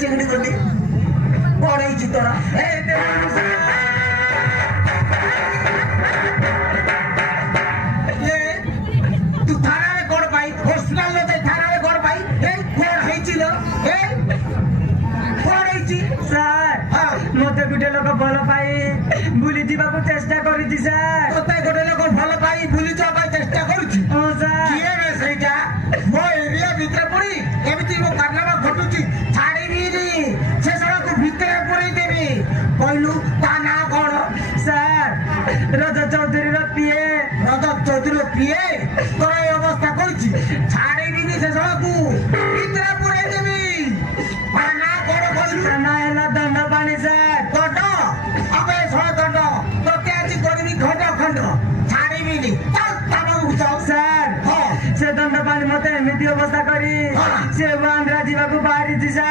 ଚିଙ୍ଗିଡି ଗଲି ପଢେଇଛି ତୋର ତୁ ଥାନାରେ କଣ ପାଇଁ ହସ୍ପିଟାଲ ଥାନାରେ କଣ ପାଇଁ କଣ ହେଇଛି ଲୋ କଣ ହେଇଛି ସାର୍ ମତେ ଗୋଟେ ଲୋକ ଭଲ ପାଇ ବୁଲି ଯିବାକୁ ଚେଷ୍ଟା କରିଛି ସାର୍। ତତେ ଗୋଟେ ଲୋକ ଭଲ ପାଇ ବୁଲି ଯିବା ପାଇଁ ଚେଷ୍ଟା କରୁଛି? ହଁ ସାର୍। କିଏ ବେ ସେଇଟା? ମୋ ଏରିଆ ଭିତରେ ପଡି ଏମିତି ମୋ କାରନାମା ଘଟୁଛି ଛାଡ଼ିବିନି, ସେ ସଡ଼କ ଭିତରେ ପୁରେଇ ଦେବି। କହିଲୁ ତା ନାଁ କଣ? ସାର୍ ରଜ ଚୌଧୁରୀର ପିଏ। ରଜ ଚୌଧୁରୀର ପିଏ ତୋର ଏ ଅବସ୍ଥା କରୁଛି? ଛାଡ଼ିବିନି, ସେ ସଡ଼କୁ ଭିତରେ ପୁରେଇ ଦେବି। ତା ନାଁ କଣ କହିଲୁ? ତା ନାଁ ହେଲା ଦଣ୍ଡପାଣି ସାର୍। ଦଣ୍ଡ? ଆବେ ଶହ ଦଣ୍ଡ, ତତେ ଆଜି କରିବି ଖଣ୍ଡ ଖଣ୍ଡ, ଛାଡ଼ିବିନି। ଚାଲ ତା ପାଖକୁ ଚାଲ। ସାର୍ ହଁ ସେ ଦଣ୍ଡପାଣି ମତେ ଏମିତି ଅବସ୍ଥା କରି ସେ